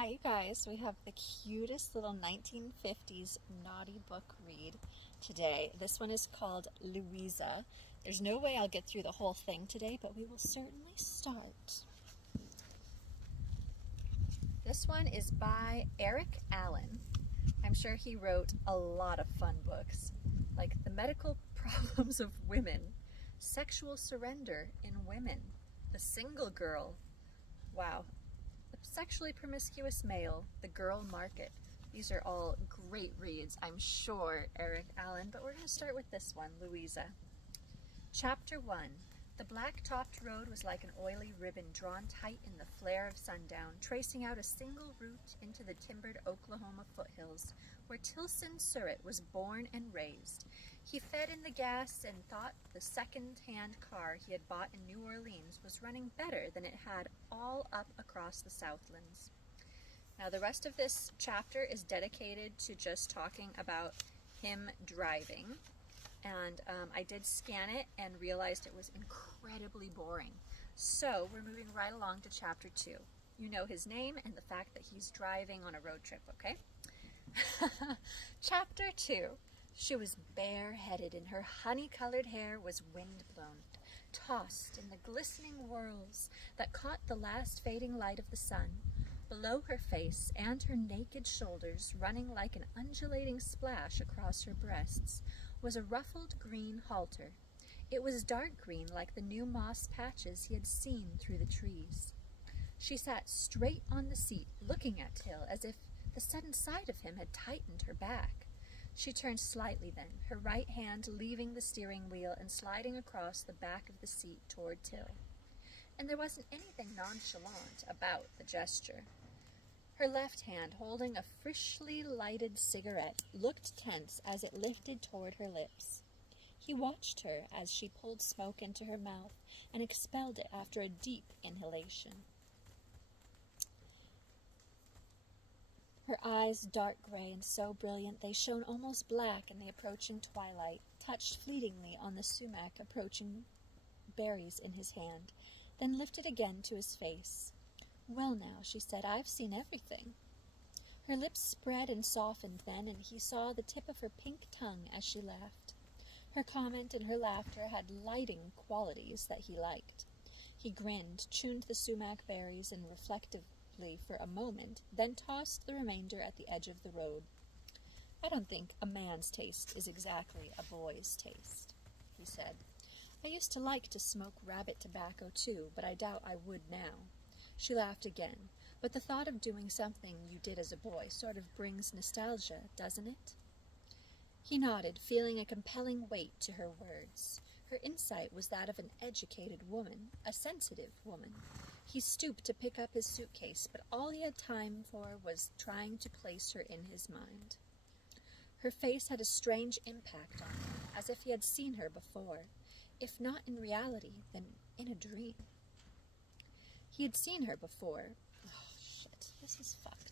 Hi, you guys. We have the cutest little 1950s naughty book read today. This one is called Louisa. There's no way I'll get through the whole thing today, but we will certainly start. This one is by Eric Allen. I'm sure he wrote a lot of fun books, like The Medical Problems of Women, Sexual Surrender in Women, The Single Girl, wow, The Sexually Promiscuous Male, The Girl Market. These are all great reads, I'm sure, Eric Allen, but we're going to start with this one, Louisa. Chapter 1. The black-topped road was like an oily ribbon drawn tight in the flare of sundown, tracing out a single route into the timbered Oklahoma foothills, where Tilson Surratt was born and raised. He fed in the gas and thought the second-hand car he had bought in New Orleans was running better than it had all up across the Southlands. Now, the rest of this chapter is dedicated to just talking about him driving. And I did scan it and realized it was incredibly boring. So we're moving right along to chapter 2. You know his name and the fact that he's driving on a road trip, okay? Chapter 2. She was bareheaded and her honey-colored hair was wind-blown, tossed in the glistening whirls that caught the last fading light of the sun. Below her face and her naked shoulders, running like an undulating splash across her breasts, was a ruffled green halter. It was dark green like the new moss patches he had seen through the trees. She sat straight on the seat, looking at Till as if the sudden sight of him had tightened her back. She turned slightly then, her right hand leaving the steering wheel and sliding across the back of the seat toward Till. And there wasn't anything nonchalant about the gesture. Her left hand, holding a freshly lighted cigarette, looked tense as it lifted toward her lips. He watched her as she pulled smoke into her mouth and expelled it after a deep inhalation. Her eyes, dark gray and so brilliant they shone almost black in the approaching twilight, touched fleetingly on the sumac approaching berries in his hand, then lifted again to his face. "Well now," she said, "I've seen everything." Her lips spread and softened then, and he saw the tip of her pink tongue as she laughed. Her comment and her laughter had lighting qualities that he liked. He grinned, chewed the sumac berries and reflectively for a moment, then tossed the remainder at the edge of the road. "I don't think a man's taste is exactly a boy's taste," he said. "I used to like to smoke rabbit tobacco too, but I doubt I would now." She laughed again. "But the thought of doing something you did as a boy sort of brings nostalgia, doesn't it?" He nodded, feeling a compelling weight to her words. Her insight was that of an educated woman, a sensitive woman. He stooped to pick up his suitcase, but all he had time for was trying to place her in his mind. Her face had a strange impact on him, as if he had seen her before, if not in reality, then in a dream. He had seen her before. Oh, shit, this is fucked.